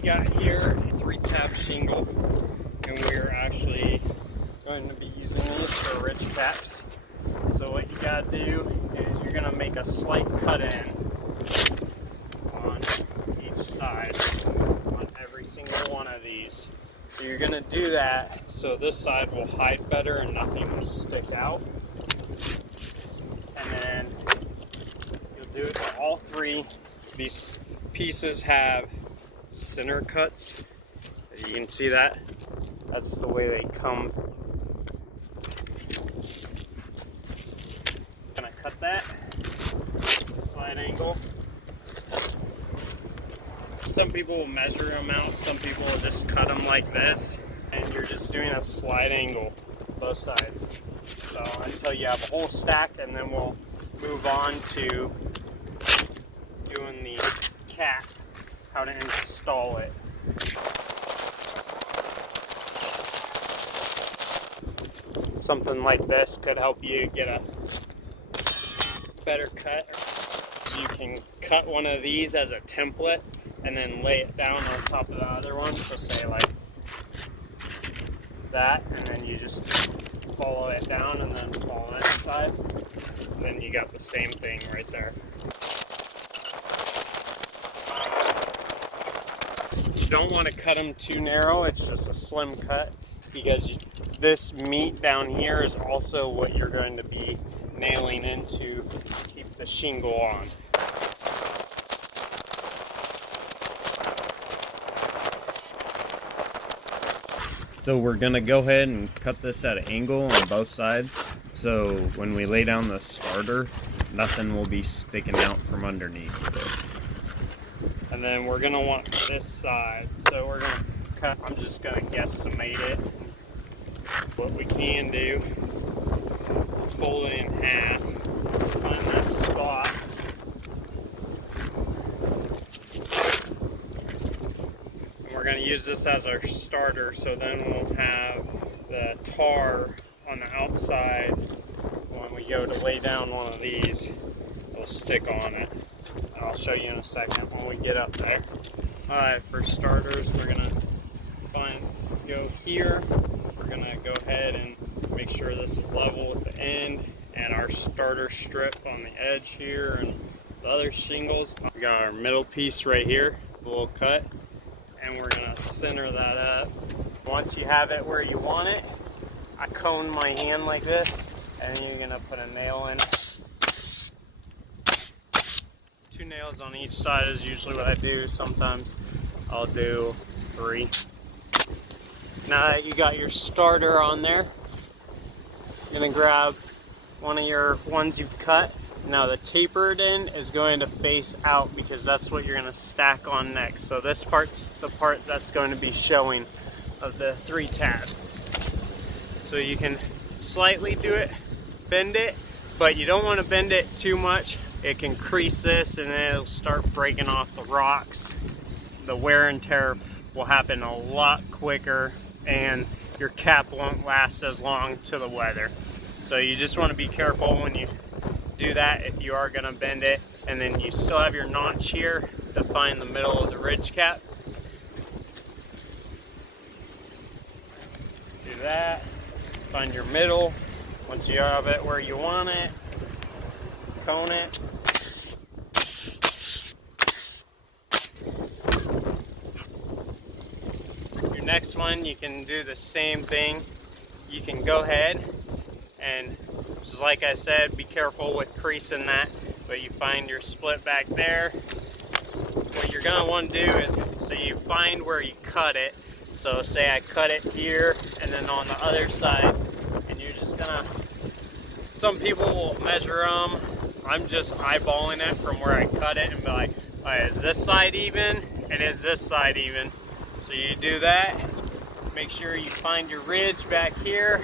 we got here a 3-tab shingle, and we're actually going to be using these for ridge caps. So what you gotta do is you're gonna make a slight cut in on each side on every single one of these. So you're gonna do that so this side will hide better and nothing will stick out. And then you'll do it to all three. These pieces have center cuts. You can see that. That's the way they come. Gonna cut that slide angle. Some people will measure them out, some people will just cut them like this, and you're just doing a slide angle both sides. So until you have a whole stack, and then we'll move on to doing the cap, how to install it. Something like this could help you get a better cut. So you can cut one of these as a template and then lay it down on top of the other one. So say like that, and then you just follow it down and then follow it inside. And then you got the same thing right there. You don't want to cut them too narrow, it's just a slim cut, because this meat down here is also what you're going to be nailing into to keep the shingle on. So we're going to go ahead and cut this at an angle on both sides, so when we lay down the starter, nothing will be sticking out from underneath it. And then we're going to want this side, so we're going to cut, I'm just going to guesstimate it. What we can do, fold it in half, find that spot. And we're going to use this as our starter, so then we'll have the tar on the outside. When we go to lay down one of these, it'll stick on it. I'll show you in a second when we get up there. Alright, for starters, we're going to go here. We're going to go ahead and make sure this is level at the end, and our starter strip on the edge here, and the other shingles. We got our middle piece right here, a little cut, and we're going to center that up. Once you have it where you want it, I cone my hand like this, and then you're going to put a nail in. 2 nails on each side is usually what I do. Sometimes I'll do 3. Now that you got your starter on there, you're going to grab one of your ones you've cut. Now the tapered end is going to face out, because that's what you're going to stack on next. So this part's the part that's going to be showing of the 3-tab. So you can slightly do it, bend it, but you don't want to bend it too much. It can crease this and then it'll start breaking off the rocks. The wear and tear will happen a lot quicker, and your cap won't last as long to the weather. So you just want to be careful when you do that if you are going to bend it. And then you still have your notch here to find the middle of the ridge cap. Do that. Find your middle. Once you have it where you want it, cone it. Your next one, you can do the same thing. You can go ahead and, just like I said, be careful with creasing that, but you find your split back there. What you're going to want to do is, so you find where you cut it. So say I cut it here, and then on the other side, and you're just going to, some people will measure them. I'm just eyeballing it from where I cut it and be like, all right, is this side even? And is this side even? So you do that. Make sure you find your ridge back here.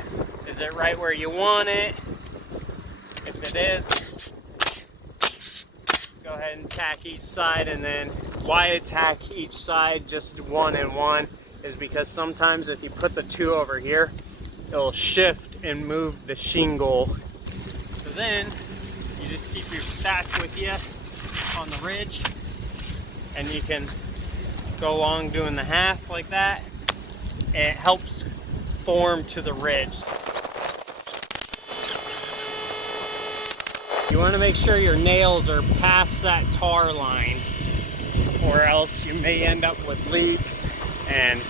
Is it right where you want it? If it is, go ahead and tack each side. And then why I tack each side just 1 and 1 is because sometimes if you put the 2 over here, it'll shift and move the shingle. So then you just keep your stack with you on the ridge, and you can go along doing the half like that, and it helps form to the ridge. You want to make sure your nails are past that tar line, or else you may end up with leaks. And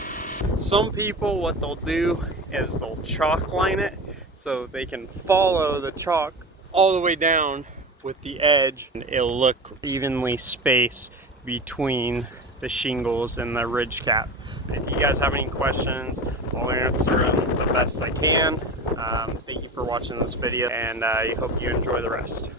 some people, what they'll do is they'll chalk line it so they can follow the chalk all the way down with the edge, and it'll look evenly spaced between the shingles and the ridge cap. If you guys have any questions, I'll answer them the best I can. Thank you for watching this video, and I hope you enjoy the rest.